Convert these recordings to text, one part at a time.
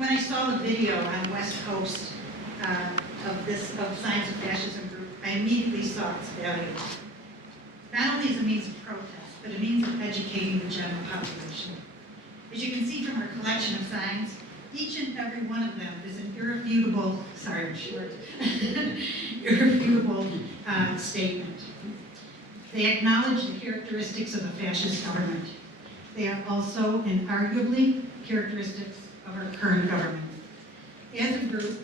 When I saw the video on West Coast of Science of Fascism group, I immediately saw its value. Not only as a means of protest, but a means of educating the general population. As you can see from our collection of signs, each and every one of them is an irrefutable, sorry I'm short, irrefutable statement. They acknowledge the characteristics of a fascist government. They are also inarguably characteristics of our current government. As a group,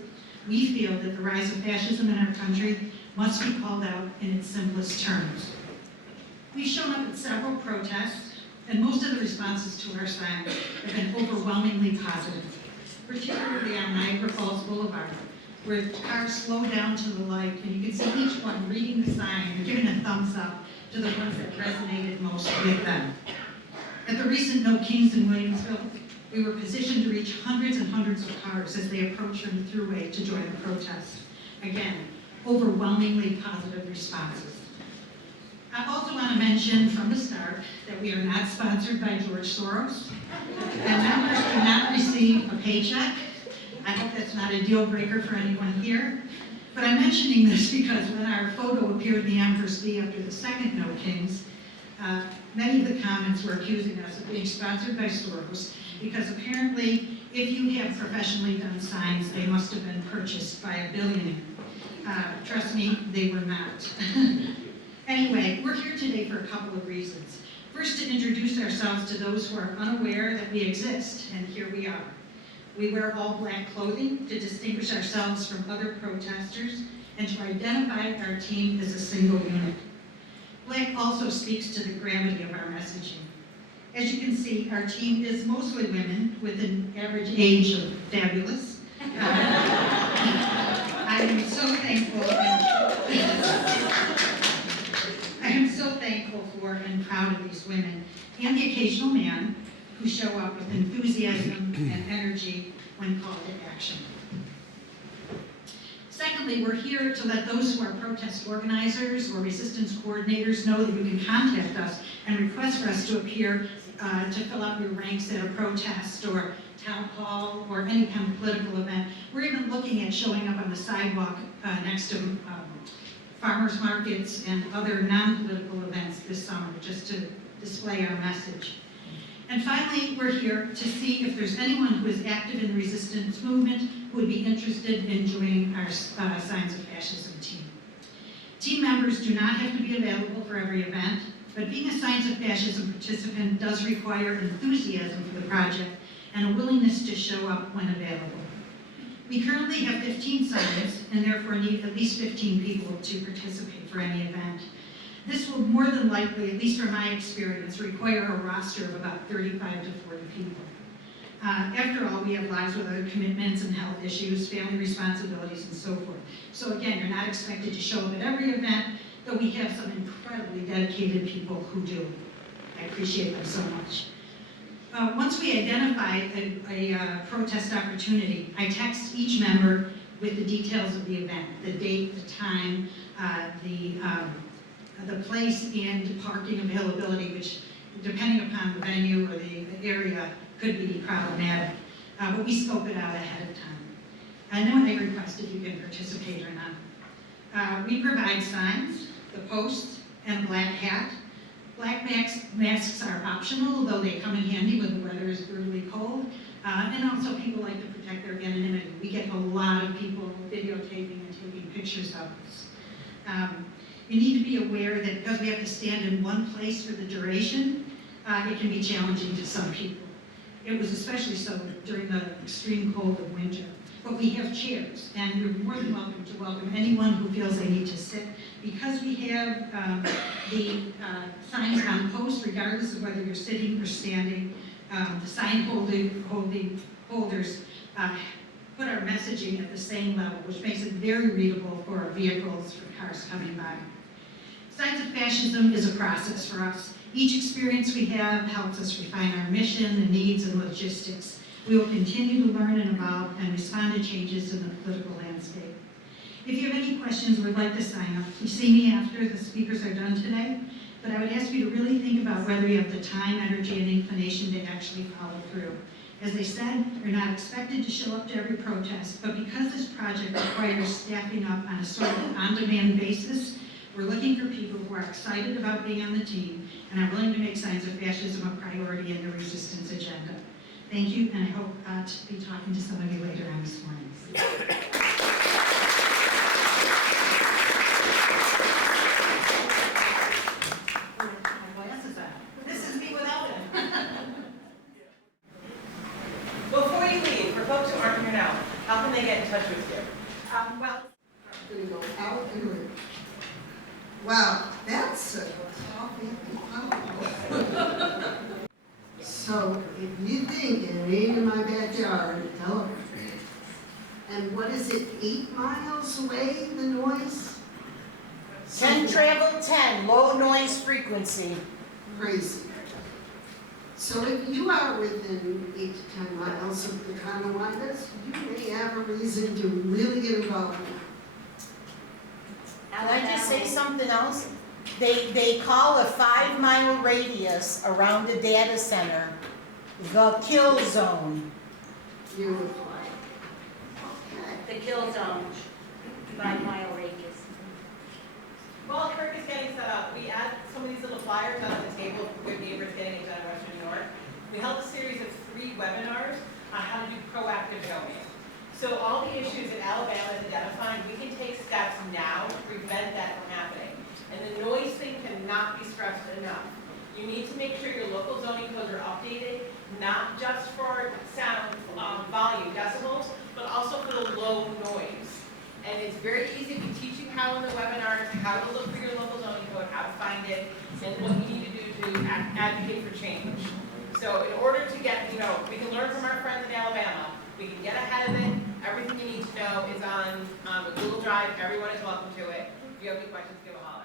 we feel that the rise of fascism in our country must be called out in its simplest terms. We've shown up at several protests, and most of the responses to our signs have been overwhelmingly positive, particularly on Niagara Falls Boulevard, where cars slow down to the light, and you can see each one reading the sign and giving a thumbs up to the ones that resonated most with them. At the recent No Kings in Williamsville, we were positioned to reach hundreds and hundreds of cars as they approached from the thruway to join the protest. Again, overwhelmingly positive responses. I also want to mention from the start that we are not sponsored by George Soros, and members do not receive a paycheck. I hope that's not a deal breaker for anyone here. But I'm mentioning this because when our photo appeared in the Empress Lee after the second No Kings, many of the comments were accusing us of being sponsored by Soros, because apparently if you have professionally done signs, they must have been purchased by a billionaire. Trust me, they were not. Anyway, we're here today for a couple of reasons. First, to introduce ourselves to those who are unaware that we exist, and here we are. We wear all black clothing to distinguish ourselves from other protesters and to identify our team as a single unit. Black also speaks to the gravity of our messaging. As you can see, our team is mostly women with an average age of fabulous. I am so thankful for and proud of these women and the occasional man who show up with enthusiasm and energy when called to action. Secondly, we're here to let those who are protest organizers or resistance coordinators know that you can contact us and request for us to appear to fill out your ranks at a protest or town hall or any kind of political event. We're even looking at showing up on the sidewalk next to farmers markets and other non-political events this summer just to display our message. And finally, we're here to see if there's anyone who is active in the resistance movement who would be interested in joining our Signs of Fascism team. Team members do not have to be available for every event, but being a Signs of Fascism participant does require enthusiasm for the project and a willingness to show up when available. We currently have 15 signs and therefore need at least 15 people to participate for any event. This will more than likely, at least from my experience, require a roster of about 35 to 40 people. After all, we have lives with other commitments and health issues, family responsibilities, and so forth. So again, you're not expected to show up at every event, though we have some incredibly dedicated people who do. I appreciate them so much. Once we identify a protest opportunity, I text each member with the details of the event, the date, the time, the place, and parking availability, which, depending upon the venue or the area, could be problematic. But we scope it out ahead of time. And then I request if you can participate or not. We provide signs, the post, and a black hat. Black masks are optional, though they come in handy when the weather is brutally cold. And also people like to protect their anonymity. We get a lot of people videotaping and taking pictures of us. You need to be aware that because we have to stand in one place for the duration, it can be challenging to some people. It was especially so during the extreme cold of winter. But we have chairs, and you're more than welcome to welcome anyone who feels they need to sit. Because we have the signs on posts, regardless of whether you're sitting or standing, the sign holders put our messaging at the same level, which makes it very readable for our vehicles, for cars coming by. Signs of Fascism is a process for us. Each experience we have helps us refine our mission, the needs, and logistics. We will continue to learn and evolve and respond to changes in the political landscape. If you have any questions or would like to sign up, please see me after the speakers are done today. But I would ask you to really think about whether you have the time, energy, and inclination to actually follow through. As I said, you're not expected to show up to every protest, but because this project requires staffing up on a sort of on-demand basis, we're looking for people who are excited about being on the team and are willing to make Signs of Fascism a priority in the resistance agenda. Thank you, and I hope to be talking to some of you later on this morning. My glasses on. This is me without them. Before you leave, for folks who aren't here now, how can they get in touch with you? Well, I'm gonna go out and in. Wow, that's a coffee. So if you think it ain't in my backyard, tell them. And what is it, 8 miles away, the noise? 10 travel 10, low noise frequency. Crazy. So if you are within 8 to 10 miles of the Conewagas, you may have a reason to really get involved. Can I just say something else? They call a 5-mile radius around the data center the kill zone. Beautiful. Okay. The kill zone, 5-mile radius. While Kirk is getting set up, we add some of these little flyers out on the table for good neighbors getting each other in Western New York. We held a series of 3 webinars on how to do proactive zoning. So all the issues that Alabama is identifying, we can take steps now to prevent that from happening. And the noise thing cannot be stressed enough. You need to make sure your local zoning codes are updated, not just for sound volume decibels, but also for the low noise. And it's very easy to teach you how in the webinars, how to look for your local zoning code, how to find it, and what you need to do to advocate for change. So in order to get, we can learn from our friends in Alabama. We can get ahead of it. Everything you need to know is on the Google Drive. Everyone is welcome to it. If you have any questions, give a holler.